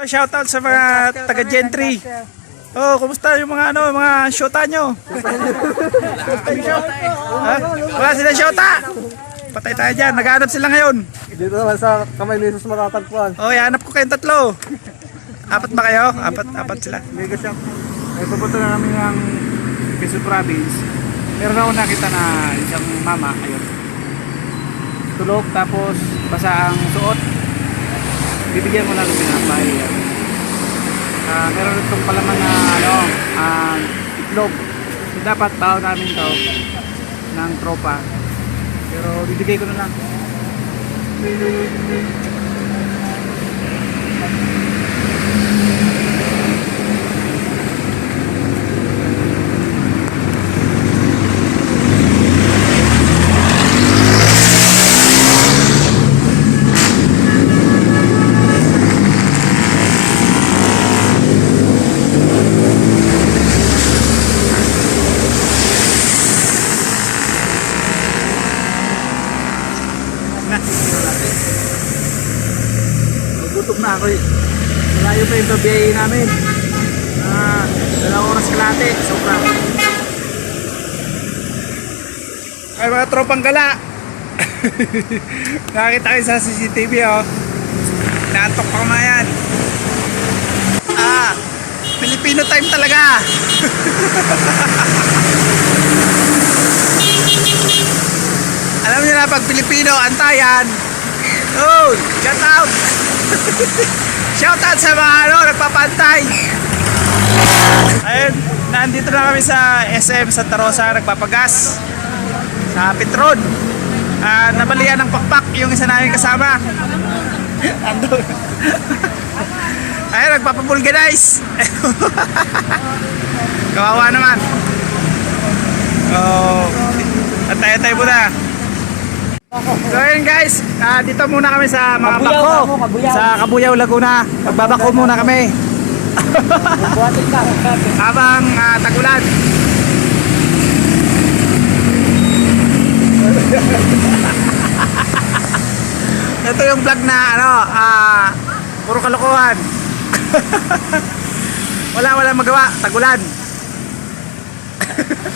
Oh, shout out sa mga taga Gentry. Oh, kumusta yung mga mga shota nyo? Ha? Wala sila shota. Patay tayo dyan. Naghahanap sila ngayon. Dito naman sa Kamay Lisos matatagpuan. Oh, hanap ko kayong tatlo. Apat ba kayo? Apat sila. Mega shop. Ay, pupunta na namin ng Quezon Province. Meron ako nakita na isang mama. Ayun. Tulog tapos basa ang suot. Bibigyan ko na ng pinapay. Meron itong palaman na itlog. So, dapat baon namin to ng tropa. Pero bibigay ko na lang. Gutom na ako eh. Malayo pa yung biyahe namin. 2 oras kalate. Sobra. Ay, mga tropang gala. Nakakita kayo sa CCTV, oh. Naantok pa mga yan. Filipino time talaga. Alam niyo na, pag Pilipino, antayan. Oh, shout out. Shout out sa mga nagpapantay. Ayun, nandito na kami sa SM Santa Rosa, nagpapagas sa Petron. Nabalian ng pakpak yung isa namin kasama. Andun. Ayun, nagpapapulganize. Kawawa naman. Oh, antay-antay muna. So yun guys, dito muna kami sa mga bako sa Cabuyao, Laguna. Magbabako muna kami habang tagulan. Ito yung vlog na puro kalokohan. wala magawa, tagulan.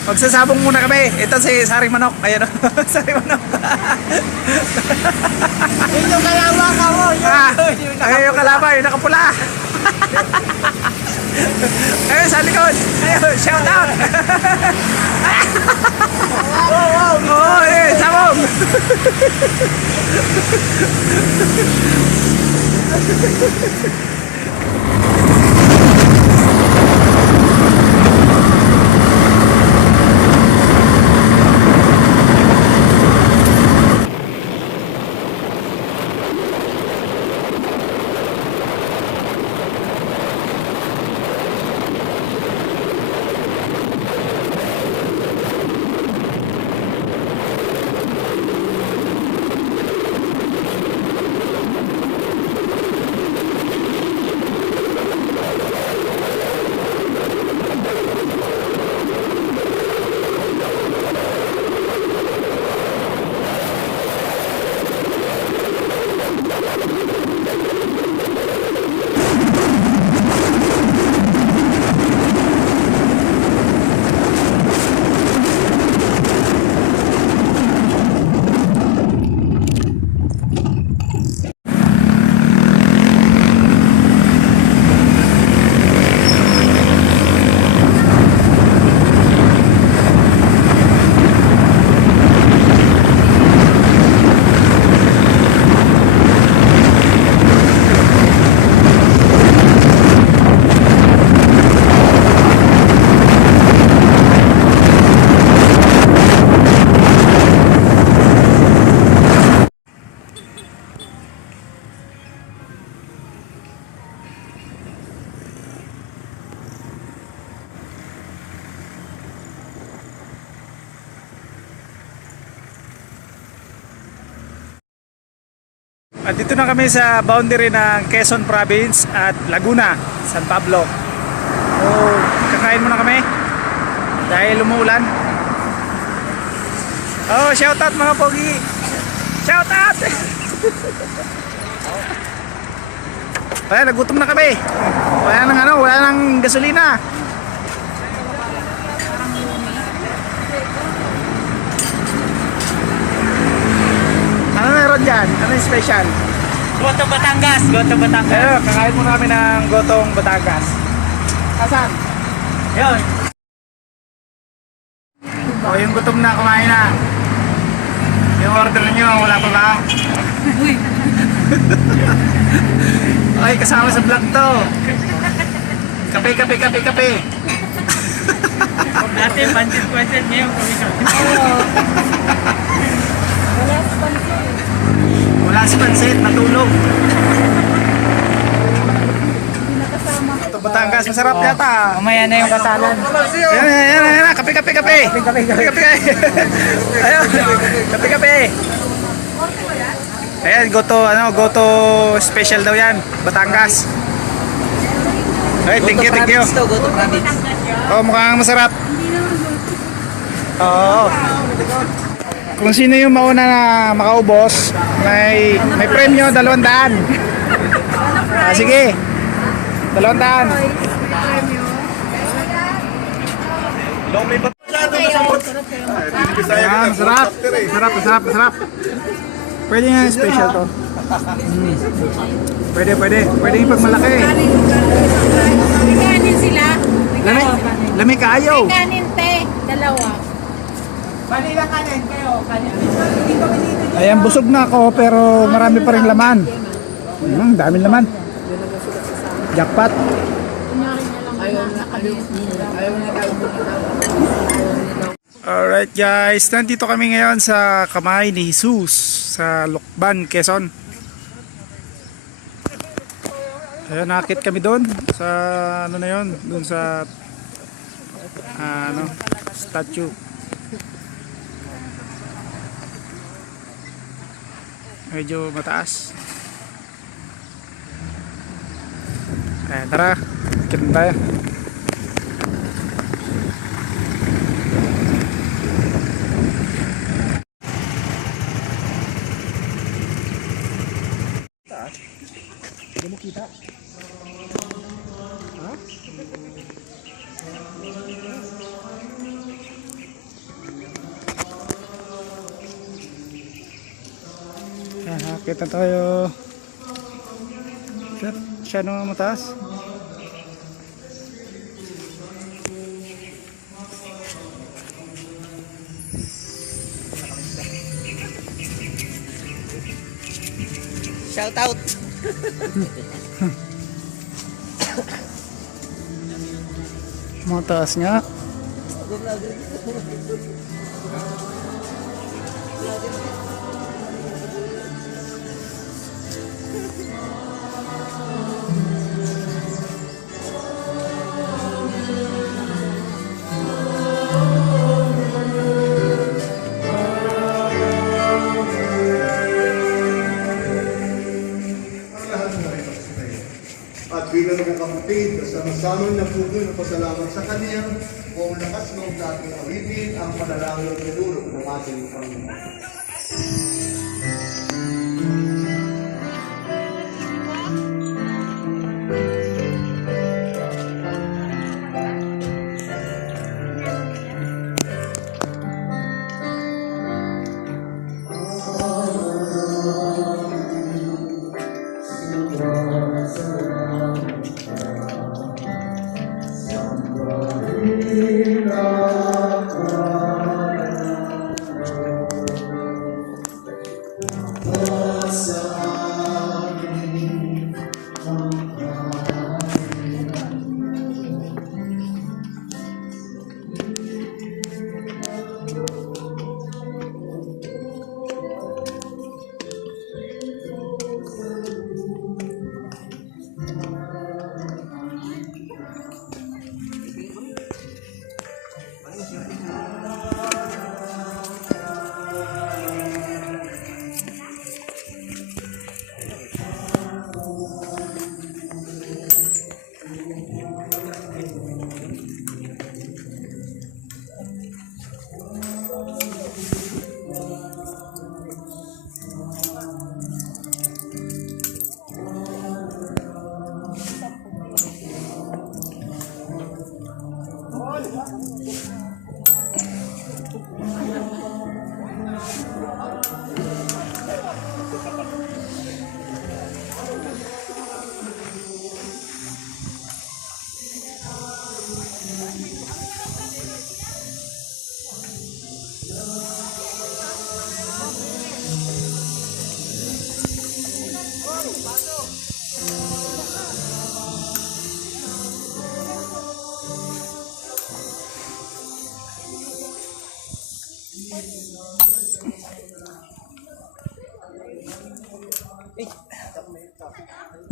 Magsasabong muna kami. Ito si Saring Manok. Ayan o. Saring Manok. Yun yung kalawa ka mo. Ayun yung kalaba. Yung nakapula. Ayun sa likod. Ayun. Shout out. Oo. Sabong. At dito na kami sa boundary ng Quezon Province at Laguna, San Pablo. So, kakain muna kami dahil umuulan. Oh, shout out mga pogi. Shout out. Ayan, nagutom na kami. Wala nang gasolina. Ano meron dyan? Ano yung special? Goto Batangas. Goto Batangas. Ayun, kakain muna kami ng gotong Batangas. Asan? Yun. O, yung gutom na, kumain na. Yung order nyo, wala pa ba? Ay, kasama sa vlog to. Kape. Dati, pancit ngayon. Wala si Pansit, natulog. Ito Batangas, masarap yata. Mamaya na yung katalan. Ayan, kape. Ayun, kape. Ayan, goto special daw yan, Batangas. Ay, thank you. Goto Province. Oh, mukhang masarap. Oo. Kung sino yung mauna na makaubos, may premyo 200. Sige. 200. Ayan, masarap. Pwede nga special to. Pwede yung pag malaki. May kanin sila. Lamig kaayaw. May kanin te. Dalawa. Ayan, busog na ako pero marami pa rin laman. Dami laman. Jackpot. Alright guys, nandito kami ngayon sa Kamay ni Jesus sa Lucban, Quezon. Ayun, nakakit kami doon sa ano na yun, doon sa statue. Medyo mataas. Ayan, tara, kita tayo. Kita tayo. Siya nung mataas. Shout out. Mataas nga. At bilang mga kapatid, kasama-sama na puno ng pasalamat sa Kanya, buong lakas ng dating awitin ang panalangin at pinulog ng ating Panginoon.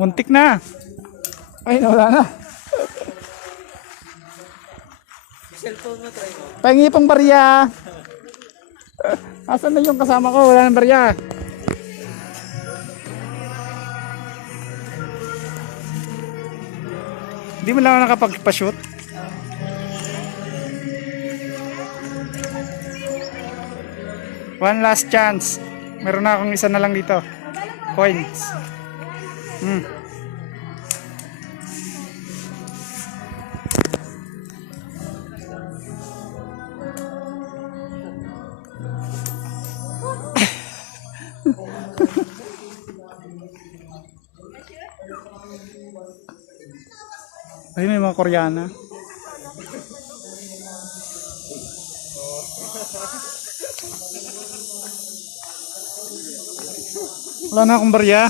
Muntik na. Ay, wala na. Cellphone mo, try mo. Pahingi pang barya. Asan na yung kasama ko? Wala nang barya. Hindi mo lang ako nakapagpa-shoot. One last chance. Meron na akong isa na lang dito. Coins. Ay, may mga Koreana. Wala na akong barya.